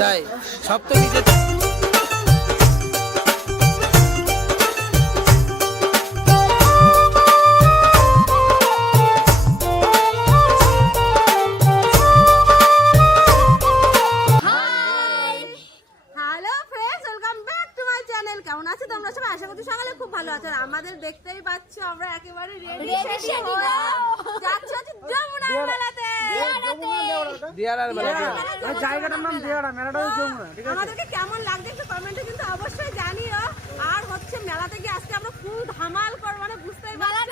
তাই সব তো নিজে খুব ভালো আছে। আমাদের দেখতেই পাচ্ছ আমরা একেবারে রেডি রেডি হয়ে যাচ্ছি হচ্ছে মেলাতে। দিয়ারার জায়গাটার নাম দিয়ারা মেলাটা হচ্ছে যমুনা ঠিক আছে? আমাদেরকে কেমন লাগছে একটু কমেন্টে কিন্তু অবশ্যই জানিও। আর হচ্ছে মেলাতে গিয়ে আজকে আমরা ফুল ধামাল করব মানে বুঝতেই পারছ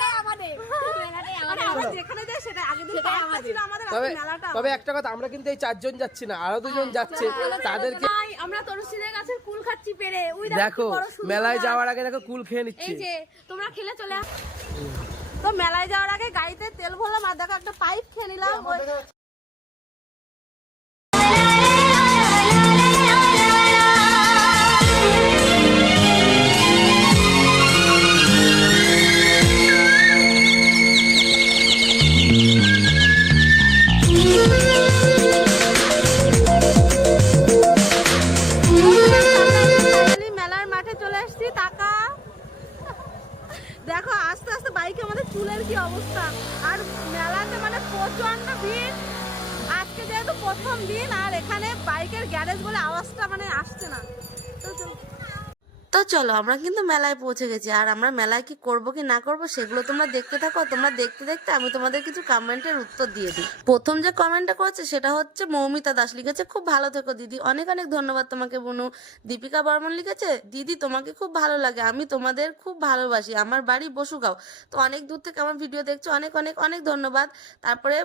তবে একটা কথা আমরা কিন্তু এই চারজন যাচ্ছি না আরও দুজন যাচ্ছে। তাদেরকে আমরা আমরা তরুশীদের কাছে কুল খাচ্ছি পেরে। ওই দেখো মেলায় যাওয়ার আগে দেখো কুল খেয়ে নিচ্ছি। তোমরা খেলে চলে আস তো মেলায় যাওয়ার আগে গাড়িতে তেল ভরলাম আর দেখো একটা পাইপ খেয়ে নিলাম। প্রথম দিন আর এখানে বাইকের গ্যারেজ বলে আওয়াজটা মানে আসছে না তো। তো চলো, আমরা কিন্তু মেলায় পৌঁছে গেছি। আর আমরা মেলায় কি করব কি না করব সেগুলো তোমরা দেখতে থাকো তোমরা দেখতে দেখতে আমি তোমাদের কিছু কমেন্টের উত্তর দিয়ে দিই। প্রথম যে কমেন্টটা করেছে সেটা হচ্ছে মৌমিতা দাস লিখেছে, খুব ভালো থেকো দিদি। অনেক অনেক ধন্যবাদ তোমাকে বনু। দীপিকা বর্মন লিখেছে, দিদি তোমাকে খুব ভালো লাগে। আমি তোমাদের খুব ভালোবাসি। আমার বাড়ি বসুগাঁও। তো অনেক দূর থেকে আমার ভিডিও দেখছ। অনেক অনেক অনেক ধন্যবাদ। তারপরে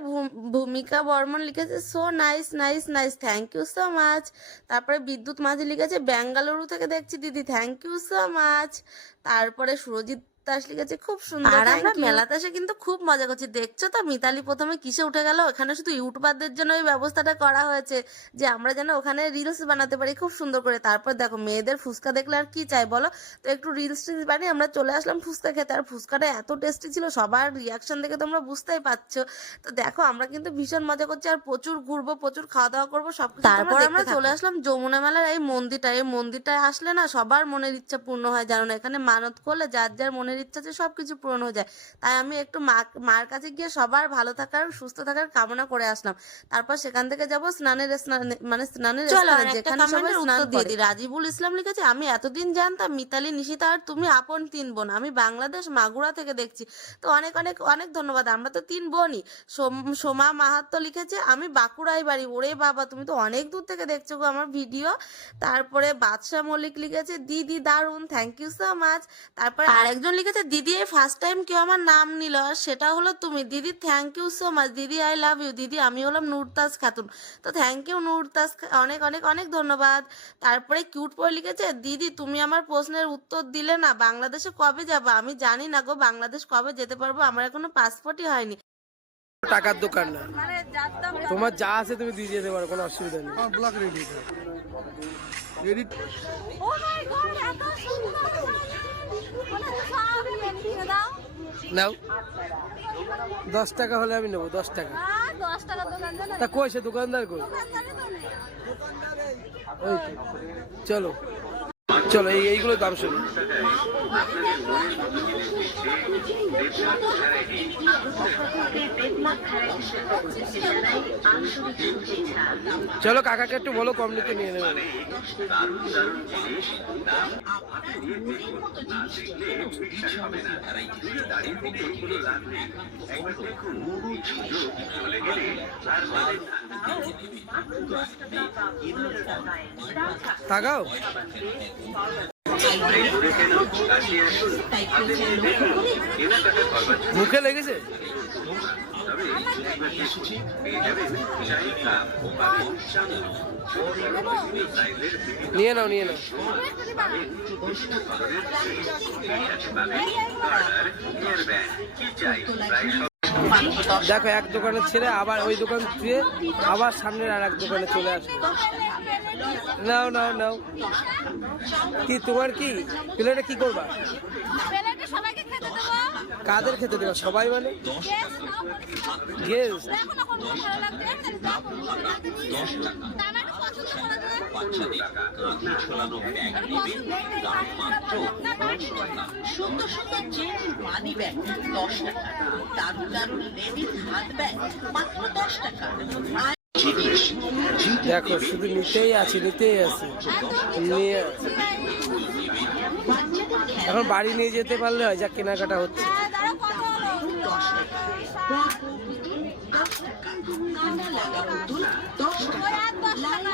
ভূমিকা বর্মন লিখেছে so nice nice nice thank you so much তারপরে বিদ্যুৎ মাঝি লিখেছে বেঙ্গালুরু থেকে দেখছি দিদি। থ্যাংক ইউ সো মাচ তারপরে সুরজিৎ দাস লিখেছে খুব সুন্দর আর আমরা মেলাতে এসে কিন্তু খুব মজা করছি। দেখছ তো মিতালি প্রথমে কিসে উঠে গেল? এখানে শুধু ইউটিউবারদের জন্য এই ব্যবস্থাটা করা হয়েছে যে আমরা যেন ওখানে রিলস বানাতে পারি খুব সুন্দর করে। তারপর দেখো মেয়েদের ফুচকা দেখলে আর কি চাই বলো? তো একটু রিলস টিলস বানিয়ে আমরা চলে আসলাম ফুচকা খেতে। আর ফুচকাটা এত টেস্টি ছিল সবার রিয়াকশন দেখে তোমরা বুঝতেই পারছ। তো দেখো আমরা কিন্তু ভীষণ মজা করছি আর প্রচুর ঘুরবো প্রচুর খাওয়া দাওয়া করব সব তারপর আমরা চলে আসলাম যমুনা মেলার এই মন্দিরটা এই মন্দিরটায় আসলে না সবার মনের ইচ্ছা পূর্ণ হয় জানো না? এখানে মানত করলে যার যার মনের ইচ্ছা আছে সবকিছু পূরণ হয়ে যায়। তাই আমি একটু মা মার কাছে গিয়ে সবার ভালো থাকার সুস্থ থাকার কামনা করে আসলাম। তারপর সেখান থেকে যাব স্নানের স্নানে মানে স্নানের যেখানে সবাই স্নান দিয়ে দিই। রাজিবুল ইসলাম লিখেছে আমি এতদিন জানতাম মিতালি নিশিতা আর তুমি আপন তিন বোন। আমি বাংলাদেশ মাগুরা থেকে দেখছি। তো অনেক অনেক অনেক ধন্যবাদ। আমরা তো তিন বোনই। সোম- সোমা মাহাত্ম লিখেছে আমি বাঁকুড়াই বাড়ি। ওরে বাবা তুমি তো অনেক দূর থেকে দেখছ গো আমার ভিডিও। তারপরে বাদশাহ মল্লিক লিখেছে দিদি দারুণ থ্যাংক ইউ সো মাচ তারপরে আরেকজন লিখেছে দিদি এই ফার্স্ট টাইম কেউ আমার নাম নিল সেটা হলো তুমি। দিদি থ্যাংক ইউ সো মাচ দিদি আই লাভ ইউ দিদি আমি হলাম নুরতাজ খাতুন। তো থ্যাংক ইউ নুরতাজ খা- অনেক অনেক অনেক ধন্যবাদ। তারপরে কিউট পরে লিখেছে দিদি তুমি আমার প্রশ্নের উত্তর দিলে না বাংলাদেশে কবে যাব? আমি জানি না গো বাংলাদেশ কবে যেতে পারব আমার এখনও পাসপোর্টই হয়নি। টাকার দোকান না। তোমার যা আছে তুমি দিয়ে যেতে পারো কোনো অসুবিধা নেই। Blog ready edit oh my God এত সুন্দর মনে হচ্ছে সব নিয়ে নিয়ে দাও। নাও। দশ টাকা হলে আমি নেব দশ টাকা। জানো তা কই সে দোকানদার কই। চলো। চলো এই এইগুলো দাম শুনি। চলো কাকাকে একটু বলো কম নিতে নিয়ে নেবে। তাকাও। মুখে লেগেছে? নিয়ে নাও নিয়ে নাও। দেখো এক দোকানে ছেড়ে আবার ওই দোকান ধুয়ে আবার সামনের আর এক দোকানে চলে আসবে। নাও নাও নাও। কি তোমার কি? প্লেটে কি করবা? কাদের খেতে দেবা? সবাই মানে? গেস্ট দেখো সুন্দর সুন্দর মানি ব্যাগ দশ টাকা। দারুণ দারুণ লেডিস হাত ব্যাগ মাত্র দশ টাকা। শুধু নিতেই আছে নিতেই আছে। নিয়ে এখন বাড়ি নিয়ে যেতে পারলে হয় যা কেনাকাটা হচ্ছে? দশ টাকা ঠান্ডা লাগা পুতুল দশ টাকা ওই আর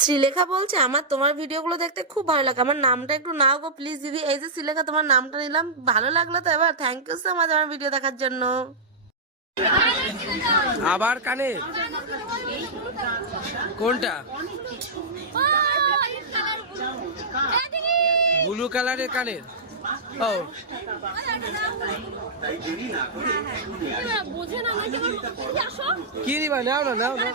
শ্রীলেখা বলছে আমার তোমার ভিডিওগুলো দেখতে খুব ভালো লাগে। আমার নামটা একটু নাও গো প্লিজ দিদি। এই যে শ্রীলেখা তোমার নামটা নিলাম। ভালো লাগল তো এবার। থ্যাংক ইউ সো মাচ আমার ভিডিও দেখার জন্য। আবার কানে? কোনটা? ব্লু কালারের কানের? ও কি নিবা নাও না নাও না।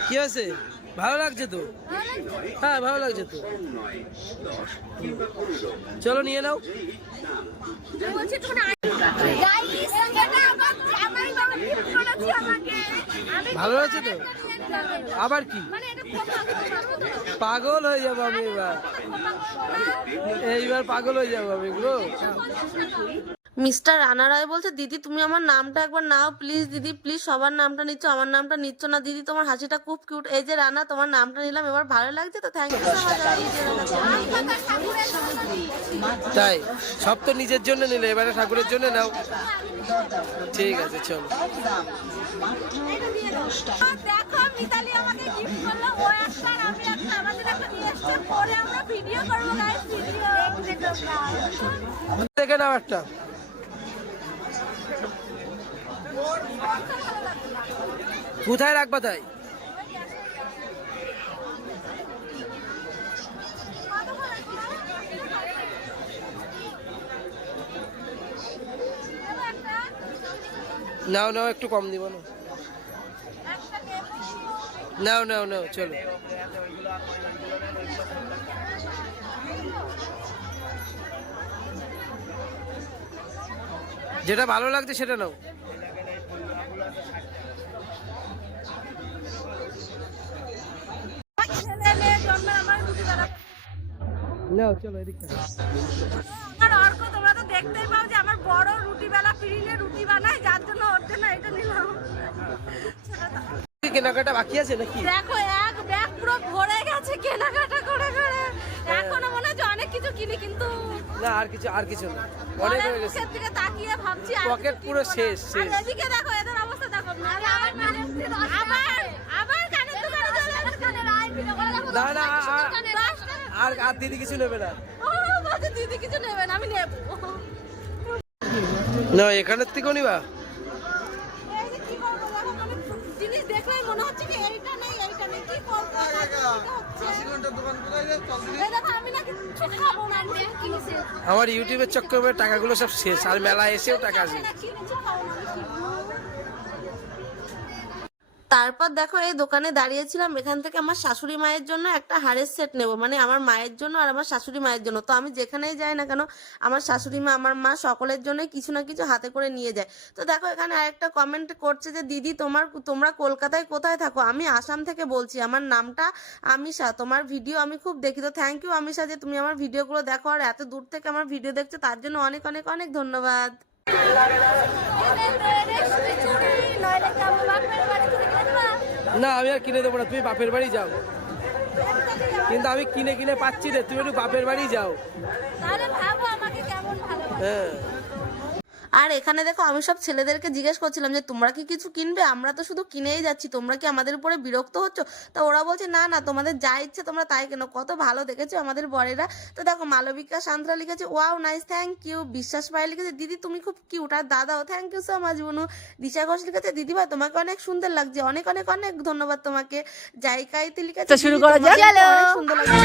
কি হয়েছে? ভালো লাগছে তো? হ্যাঁ ভালো লাগছে তো। চলো, নিয়ে নাও। ভালো আছে তো? আবার কি? মানে? পাগল হয়ে যাব আমি এবার। এইবার পাগল হয়ে যাব আমি গো মিস্টার রানা রায় বলছে দিদি তুমি আমার নামটা একবার নাও প্লিজ দিদি প্লিজ সবার নামটা নিচ্ছ আমার নামটা নিচ্ছ না দিদি তোমার হাসিটা খুব কিউট এই যে রানা তোমার নামটা নিলাম এবার ভালো লাগছে তো? Thank you. তাই সব তো নিজের জন্য নিলে এবারে ঠাকুরের জন্য নাও। ঠিক আছে চলো। দেখো মিতালি আমাকে গিফট করল ও একটা আমি একটা। আমাদের একটা নিয়ে এসছে পরে আমরা ভিডিও করব গাইস ভিডিও দেখে নাও একটা। কোথায় রাখবা তাই? নাও নাও, একটু কম দিব না। নাও নাও নাও, চলো। যেটা ভালো লাগছে সেটা নাও। নাও চলো এদিকে আর অর্ক তোমরা তো দেখতেই পাও যে আমার বড় রুটি বেলা পিড়িলে রুটি বানায় যার জন্য ওর জন্য এটা নিলাম। কেনাকাটা বাকি আছে নাকি? দেখো এক ব্যাগ পুরো ভরে গেছে কেনাকাটা করে করে। এখনও মনে হচ্ছে অনেক কিছু কিনি কিন্তু না আর কিছু আর কিছু না। অনেক হয়ে গেছে। দিকে তাকিয়ে ভাবছি আর পকেট পুরো শেষ, আর শেষ। এদিকে দেখো এদের অবস্থা দেখো আবার আবার কানের দোকানে চলে দেখো না, না। আর আর দিদি কিছু নেবে না? দিদি কিছু নেবে না আমি নেব না এখানের থেকেও নিবা? আমার ইউটিউবের চক্করে টাকাগুলো সব শেষ, আর মেলা এসেও টাকা আছে তারপর দেখো এই দোকানে দাঁড়িয়েছিলাম, এখান থেকে আমার শাশুড়ি মায়ের জন্য একটা হারের সেট নেব। মানে আমার মায়ের জন্য আর আমার শাশুড়ি মায়ের জন্য। তো আমি যেখানেই যাই না কেন, আমার শাশুড়ি মা, আমার মা সকলের জন্য কিছু না কিছু হাতে করে নিয়ে যায়। তো দেখো এখানে আরেকটা কমেন্ট করছে যে, দিদি, তোমার, তোমরা কলকাতায় কোথায় থাকো? আমি আসাম থেকে বলছি, আমার নামটা আমিষা, তোমার ভিডিও আমি খুব দেখি। তো থ্যাংক ইউ আমিষা যে, তুমি আমার ভিডিওগুলো দেখো আর এত দূর থেকে আমার ভিডিও দেখছ, তার জন্য অনেক অনেক অনেক ধন্যবাদ। না আমি আর কিনে দেবো না তুমি বাপের বাড়ি যাও। কিন্তু আমি কিনে কিনে পাচ্ছি রে তুমি একটু বাপের বাড়ি যাও। হ্যাঁ। আর এখানে দেখো আমি সব ছেলেদেরকে জিজ্ঞেস করছিলাম যে তোমরা কি কিছু কিনবে? আমরা তো শুধু কিনেই যাচ্ছি। তোমরা কি আমাদের উপরে বিরক্ত হচ্ছ? তো ওরা বলছে না না তোমাদের যা ইচ্ছে তোমরা তাই কেন। কত ভালো দেখেছ আমাদের বরেরা। তো দেখো মালবিকা সান্ত্রা লিখেছে ওয়াও নাইস থ্যাংক ইউ। বিশ্বাস পাই লিখেছে দিদি তুমি খুব কিউট। আর দাদাও থ্যাংক ইউ সো মাচ বুনু। দিশা ঘোষ লিখেছে দিদি ভাই তোমাকে অনেক সুন্দর লাগছে। অনেক অনেক অনেক ধন্যবাদ তোমাকে। জাইকাইতে লিখেছে শুরু করা যাক। অনেক সুন্দর লাগছে।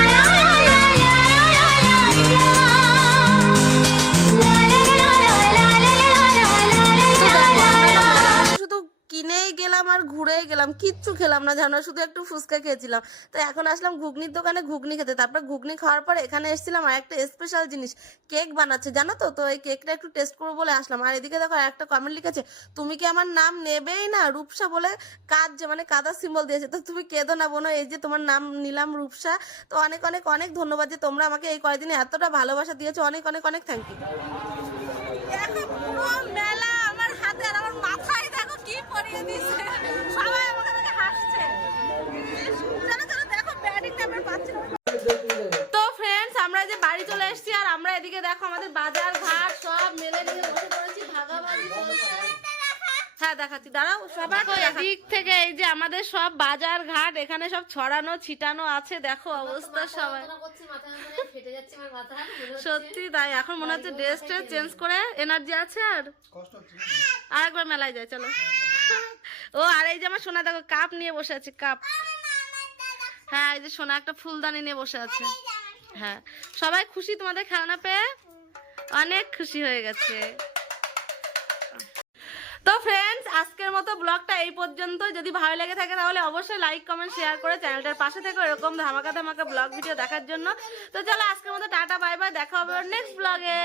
ঘুরেই গেলাম, কিচ্ছু খেলাম না জানো শুধু একটু ফুচকা খেয়েছিলাম। তো এখন আসলাম ঘুগনির দোকানে ঘুগনি খেতে। তারপর ঘুগনি খাওয়ার পরে এখানে এসেছিলাম আর একটা স্পেশাল জিনিস, কেক বানাচ্ছে, জানো তো? তো এই কেকটা একটু টেস্ট করব বলে আসলাম। আর এদিকে দেখো একটা কমেন্ট লিখেছে, তুমি কি আমার নাম নেবেই না? রূপসা বলে কাজ যে মানে কাদা সিম্বল দিয়েছে। তো তুমি কেঁদো না বোনো, এই যে তোমার নাম নিলাম রূপসা। তো অনেক অনেক অনেক ধন্যবাদ যে তোমরা আমাকে এই কয়দিনে এতটা ভালোবাসা দিয়েছ। অনেক অনেক অনেক থ্যাংক ইউ মেলা আমার হাতে আর আমার মাথায় দিয়েছে। সবাই আমাকে দেখে হাসছে। জানো জানো দেখো ব্যাডিংটা আমার পাচ্ছি। তো ফ্রেন্ডস আমরা যে বাড়ি চলে এসেছি আর আমরা এদিকে দেখো আমাদের বাজার ঘাট সব মেলে নিয়ে বসে পড়েছি ভাগাভাগি চলছে। হ্যাঁ দেখাচ্ছি। দাঁড়াও সবার দিক থেকে এই যে আমাদের সব বাজার ঘাট এখানে সব ছড়ানো ছিটানো আছে দেখো অবস্থা সবাই। সত্যি তাই এখন মনে হচ্ছে ড্রেসটা চেঞ্জ করে এনার্জি আছে আর? আরেকবার মেলায় যায় চলো। ও, আর এই যে আমার সোনা, দেখো, কাপ নিয়ে বসে আছে, কাপ। হ্যাঁ এই যে সোনা একটা ফুলদানি নিয়ে বসে আছে। হ্যাঁ সবাই খুশি তোমাদের খেলনা পেয়ে? অনেক খুশি হয়ে গেছে। তো ফ্রেন্ডস আজকের মতো ব্লগটা এই পর্যন্ত। যদি ভালো লেগে থাকে তাহলে অবশ্যই লাইক কমেন্ট শেয়ার করে চ্যানেলটার পাশে থেকে এরকম ধামাকা ধামাকা ব্লগ ভিডিও দেখার জন্য। তো চলো আজকের মতো টাটা বাই বাই দেখা হবে নেক্সট ব্লগে